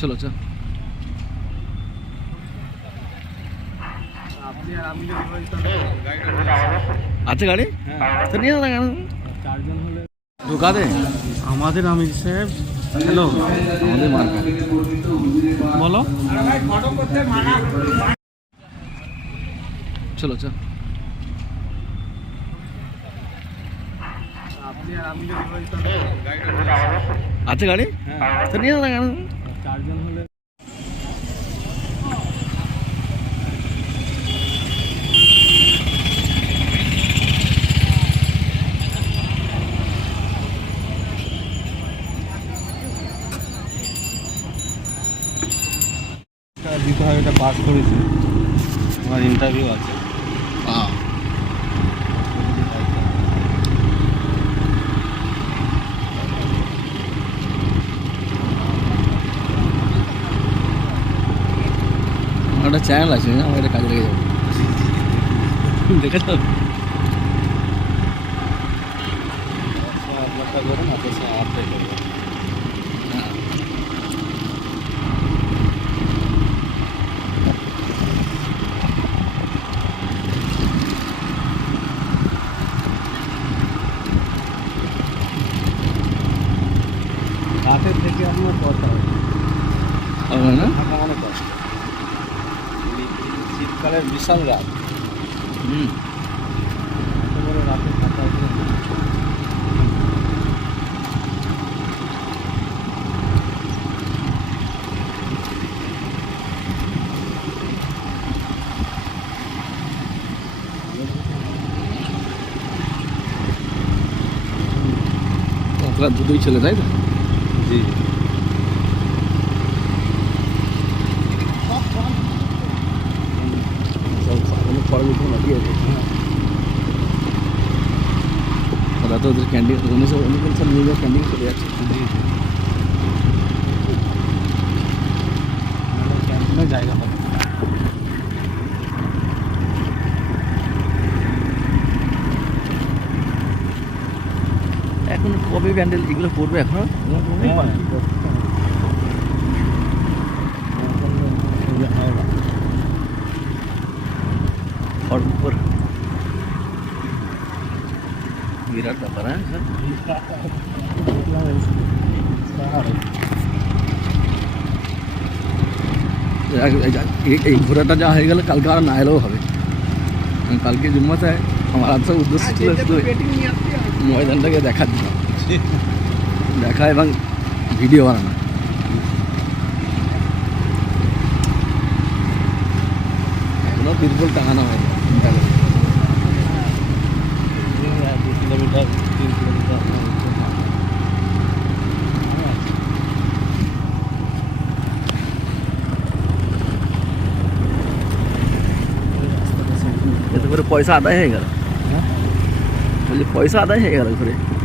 চলো চল। আছে গাড়ি? তো নিয়ে না চারজন হলে ঢোকা দে। আমাদের আমির সাহেব হ্যালো আমাদের মার্কা। বলো। চলো তাহলে আছে গাড়ি? তো নিয়ে না চারজন হলে দিতে হয় এটা পাস করেছি। আমার ইন্টারভিউ আছে হ্যাঁ আমার একটা চ্যানেল আছে আমার এটা কাজে লেগে যাবে। দেখেছ আপনারটা করেন আপনার সঙ্গে আপডেট করব হ্যাঁ। রাতের থেকে আপনার কথা হয় হবে না থাকা অনেক কষ্ট এই- এই শীতকালের বিশাল রাত হুম এত বড় রাতে থাকা হচ্ছে তোরা দুটোই ছেলে তাই তো জি সব কোনো খরচ উঠবো না ঠিক আছে ওরা তো ওদের ক্যান্টিন উনিশ উনিশ সব নিয়ে যাওয়া ক্যান্টিন চলে যাচ্ছে জি জি ক্যান্টিনে জায়গা হবে এখন কবে ব্যান্ডেল? এগুলো পড়বে এখন? বিরাট ব্যাপার হ্যাঁ? এই- ঘোরাটা যা হয়ে গেলে কালকে আর না এলেও হবে। কালকে জুম্মাতে আমার আজকে উদ্দেশ্য ছিল শুধু ময়দানটাকে দেখার জন্য দেখা এবং ভিডিও বানানো। এখনও তিরপল টাঙানো হয়নি। किलोमीटर पैसा आता है घर पैसा आता है घर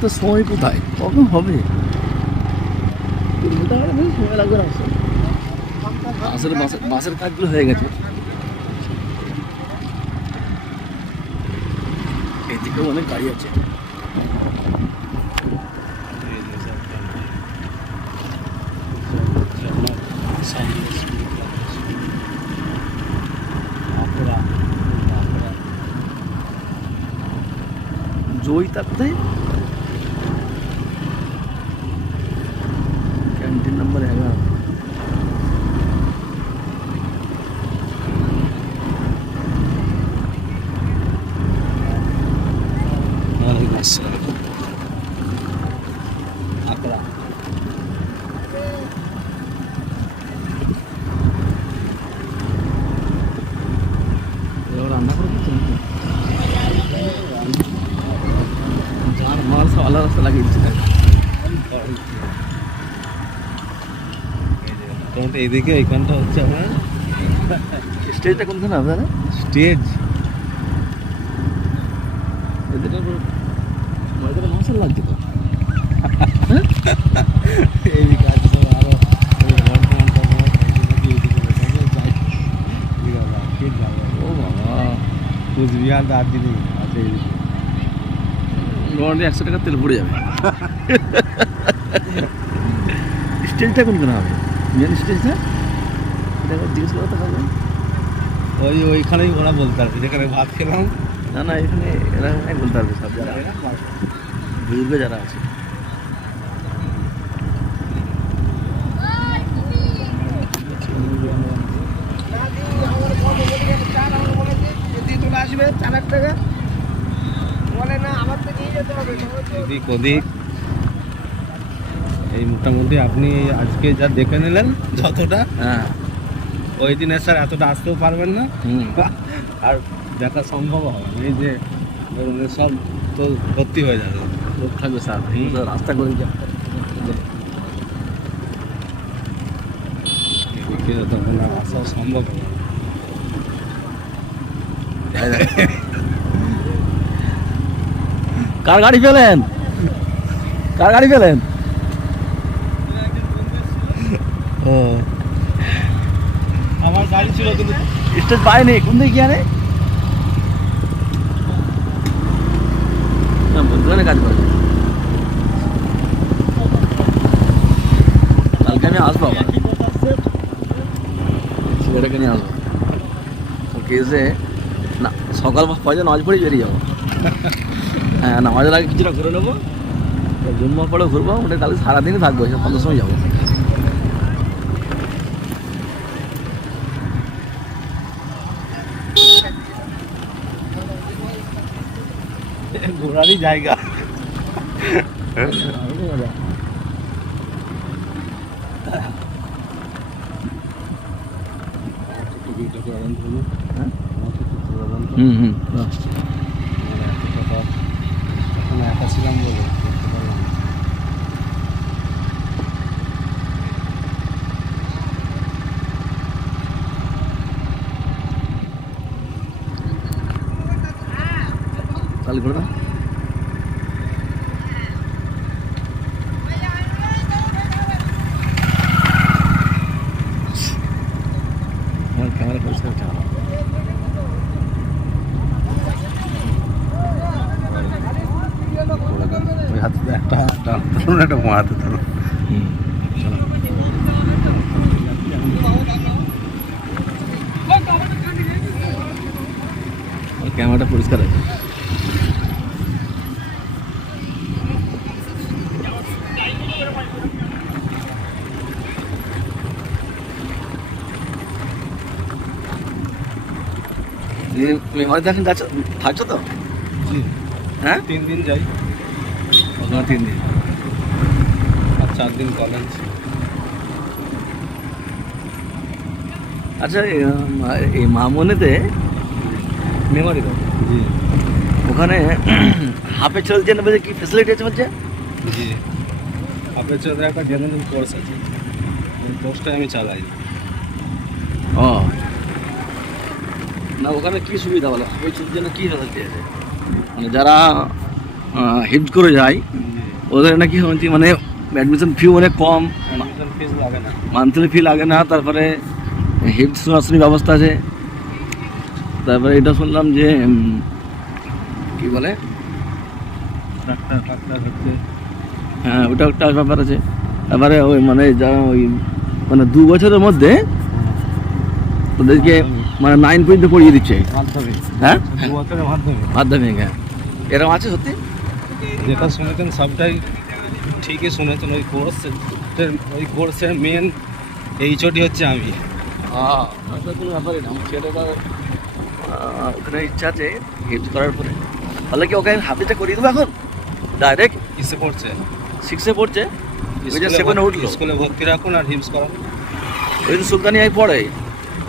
তো সময় কোথায়? কখন হবে? সময় লাগবে না বাসের বাসের কাজগুলো হয়ে গেছে। এদিকেও অনেক গাড়ি আছে। そういった এদিকে এইখানটা হচ্ছে আমার স্টেজটা কোনখানে দাদা স্টেজ। এদিকে ময়দানে লাগছে তো এইদিকে আরও ও বাবা। কুচবিহার দার্জিলিং আছে এইদিকে। মোটামুটি একশো টাকা তেল পড়ে যাবে। স্টেজটা কোনখানে হবে? মেন স্টেজটা এটা জিজ্ঞেস করা হবে। ওই ওইখানেই ওরা বলতে পারবে যেখানে ভাত খেলাম। না না এখানে এরা অনেক বলতে পারবে সব যারা বুজুর্গ যারা আছে। আসবে চার টাকা। বলে না আমার তো নিয়ে এদিক ওদিক এই মোটামুটি আপনি আজকে যা দেখে নিলেন যতটা হ্যাঁ। ওই দিনে স্যার এতটা আসতেও পারবেন না। আর দেখা সম্ভব হবে। এই যে সব তো ভর্তি হয়ে যাবে। লোক থাকবে স্যার। রাস্তা করে যা তখন আসা সম্ভব হবে কার গাড়ি পেলেন? কার গাড়ি পেলেন ও আমার গাড়ি ছিল কিন্তু স্টেজ পায়নি কোন দিকে গিয়ে কাজ কালকে আমি আসব আবার। নিয়ে আসব। না, সকাল পয়সা নামাজ পড়ে বেরিয়ে যাব। হ্যাঁ নামাজের আগে কিছুটা ঘুরে নেব। ঘুরবো, ওটা কালকে সারাদিনই থাকব সন্ধ্যার সময় যাব। ঘোরারই জায়গা হ্যাঁ হুম হুম বাহ। একা ছিলাম বলে করতে পারলাম ধরুন একটা মা হাতে ধরুন। হুম চলো। আমার ক্যামেরাটা পরিষ্কার আছে। মেমারিতে এখন যাচ্ছ থাকছো তো? হ্যাঁ? তিন দিন যাই। তিন দিন। চার দিন কলেজ আচ্ছা এই, মামনেতে মেমারি জি। ওখানে হাফে চলছে না কি ফেসিলিটি আছে বলছে? জি। আপনার চোদ্দ একটা জেনারেল কোর্স আছে। কোর্সটা আমি চালাই। ও। না ওখানে কি সুবিধা বলো? হাফে চলছে না কি ফেসিলিটি আছে মানে যারা হিট করে যায় ওদের নাকি মানে অ্যাডমিশন ফি অনেক কম। লাগে না। মান্থলি ফি লাগে না তারপরে হিট শোনাশুনি ব্যবস্থা আছে। তারপরে এটা শুনলাম যে কি বলে? হ্যাঁ ওটা একটা ব্যাপার আছে। তারপরে ওই মানে যারা ওই মানে দু বছরের মধ্যে ওদেরকে মানে নাইন পর্যন্ত পড়িয়ে দিচ্ছে। মাধ্যমিক। হ্যাঁ? মাধ্যমিক হ্যাঁ। এরকম আছে সত্যি? যেটা শুনেছেন সবটাই ঠিকই শুনেছেন ওই কোর্স ওই কোর্সের মেন এইচওডি হচ্ছে আমি। হ্যাঁ কোনো ব্যাপারই না আমার ছেলেটা ওখানে ইচ্ছা আছে হেল্প করার পরে। তাহলে কি ওকে হাতিটা করিয়ে দেবো এখন? ডাইরেক্ট কিসে পড়ছে। সিক্সে পড়ছে? সেভেনে উঠল। স্কুলে ভর্তি রাখুন আর হিমস করান। ওই তো সুলতানি আই পড়ে।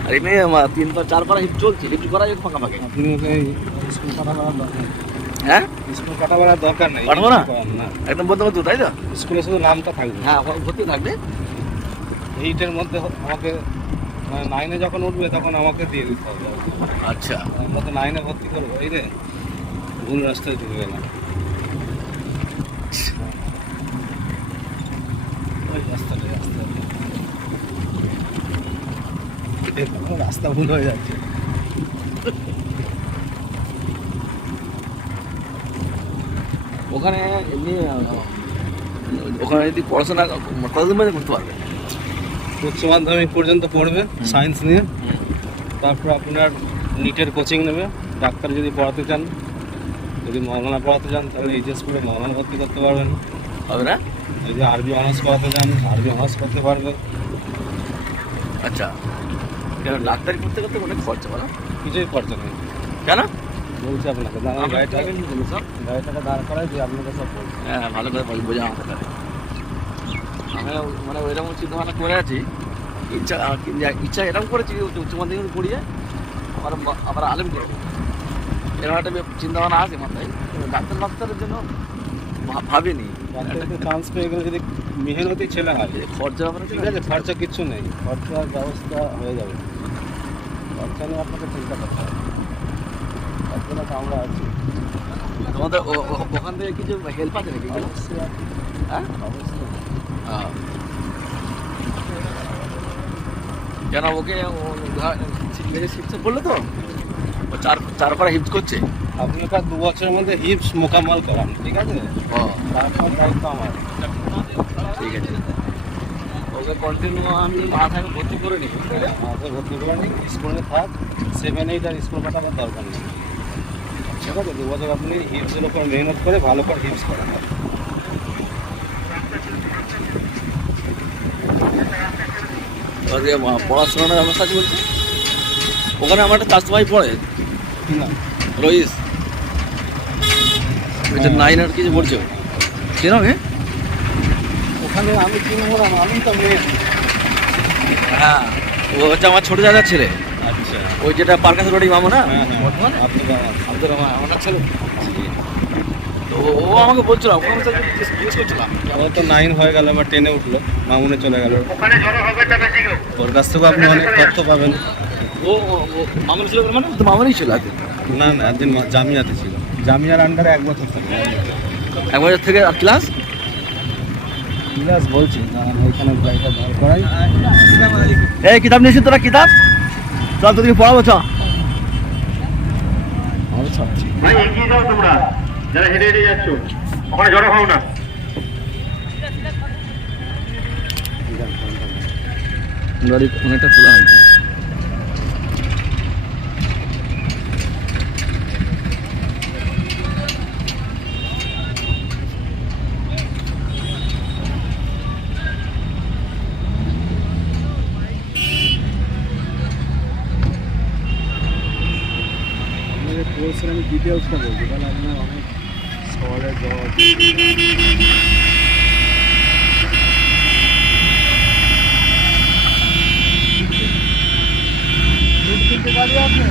আর এমনি তিন পা চার পারা হিপ চলছে হিপ করা যায় ফাঁকা ফাঁকে। আপনি ওকে স্কুল নেই। হ্যাঁ? স্কুল দরকার নেই। পাঠাবো না? একদম তাই তো? স্কুলে শুধু নামটা থাকবে। হ্যাঁ ভর্তি থাকবে? এইটের মধ্যে আমাকে মানে নাইনে যখন উঠবে তখন আমাকে দিয়ে দিতে হবে। আচ্ছা। আমরা তো নাইনে ভর্তি করব। এই রে ভুল রাস্তায় ঢুকে গেলাম। ওই রাস্তাটা রাস্তা। রাস্তা ভুল হয়ে যাচ্ছে। ওখানে এমনি ওখানে যদি পড়াশোনা কতদিন মধ্যে করতে পারবে? উচ্চ মাধ্যমিক পর্যন্ত পড়বে সায়েন্স নিয়ে। তারপর আপনার নিটের কোচিং নেবে। ডাক্তার যদি পড়াতে চান যদি মৌলানা পড়াতে চান তাহলে এইচএস করে মৌলানা ভর্তি করতে পারবেন। হবে না? যদি আরবি অনার্স পড়াতে চান আরবি অনার্স করতে পারবে। আচ্ছা। কেন ডাক্তারি করতে করতে অনেক খরচা বলো? কিছুই খরচা নেই। কেন? বলছি আপনাকে দাঁড়ান সব গাড়িটাকে দাঁড় করাই দিয়ে আপনাকে সব বলছি। হ্যাঁ ভালো করে বোঝা আমাকে তাহলে আমি মানে ওইরকম চিন্তা ভাবনা করে আছি। ইচ্ছা ইচ্ছা এরকম করেছি উচ্চ মাধ্যমিক পড়িয়ে আবার আবার আলেম করব। এরকম একটা চিন্তা ভাবনা আছে মাথায়। ডাক্তার ডাক্তারের জন্য ভাবিনি। চান্স পেয়ে গেলে যদি মেহনতি ছেলে হয় খরচা ব্যাপারে ঠিক আছে খরচা কিচ্ছু নেই। খরচার ব্যবস্থা হয়ে যাবে। খরচা নিয়ে আপনাকে চিন্তা করতে হবে। আমরা আছি। তোমাদের ওখান থেকে কিছু হেল্প আছে নাকি হ্যাঁ? আহ। কেন ওকে বলল তো? ও চার চার পাড়া হিপস করছে? আপনি ওটা দু বছরের মধ্যে হিপস মোকামাল করান ঠিক আছে? ও। তারপর দায়িত্ব আমার। ঠিক আছে। ওকে কন্টিনিউ আমি মাথায় ভর্তি করে নিই আমাকে ভর্তি করে নিন স্কুলে থাক। সেভেন এইট আর স্কুল পাঠাবার দরকার নেই। ঠিক আছে দু বছর আপনি হিপসের উপর মেহনত করে ভালো করে হিপস করেন। পড়াশোনার ব্যবস্থা আছে বলছে ওখানে আমার একটা চাষ ভাই পড়ে রইস। ওইটা নাইন আর কিছু পড়ছে চেনো হে ওখানে আমি কিনবো না আমি তো মেয়ে। হ্যাঁ ও হচ্ছে আমার ছোট দাদার ছেলে। আচ্ছা। ওই যেটা পার্কাস রোডি মামা না? হ্যাঁ হ্যাঁ। বর্তমানে? আব্দুর রহমান আমার ছেলে। তো ও ও আমাকে বলছিল জিজ্ঞেস করছিলাম। ও তো নাইন হয়ে গেল বা টেনে উঠল। মামুনে চলে গেল। ওর কাছ থেকেও আপনি অনেক তথ্য পাবেন। ও ও- ও মামুনি ছিল মানে? তো মামুনি ছিল আগে। না না একদিন মা- জামিয়াতে ছিল। জামিয়ার আন্ডারে এক বছর এক বছর থেকে ক্লাস বিলাস বলছি ওইখানে এই কিতাব নিয়েছি তোরা কিতাব? চল তোদেরকে পড়াবো চ আমি ছাড়ছি। ভাই এগিয়ে যাও তোমরা। যারা হেঁটে হেঁটে যাচ্ছ ওখানে জড়ো হও না। গাড়ি অনেকটা খোলা হয়েছে ডিটেলসটা বলতে তাহলে আপনার অনেক শহরে যাওয়া দুধ কিনতে পারবে আপনি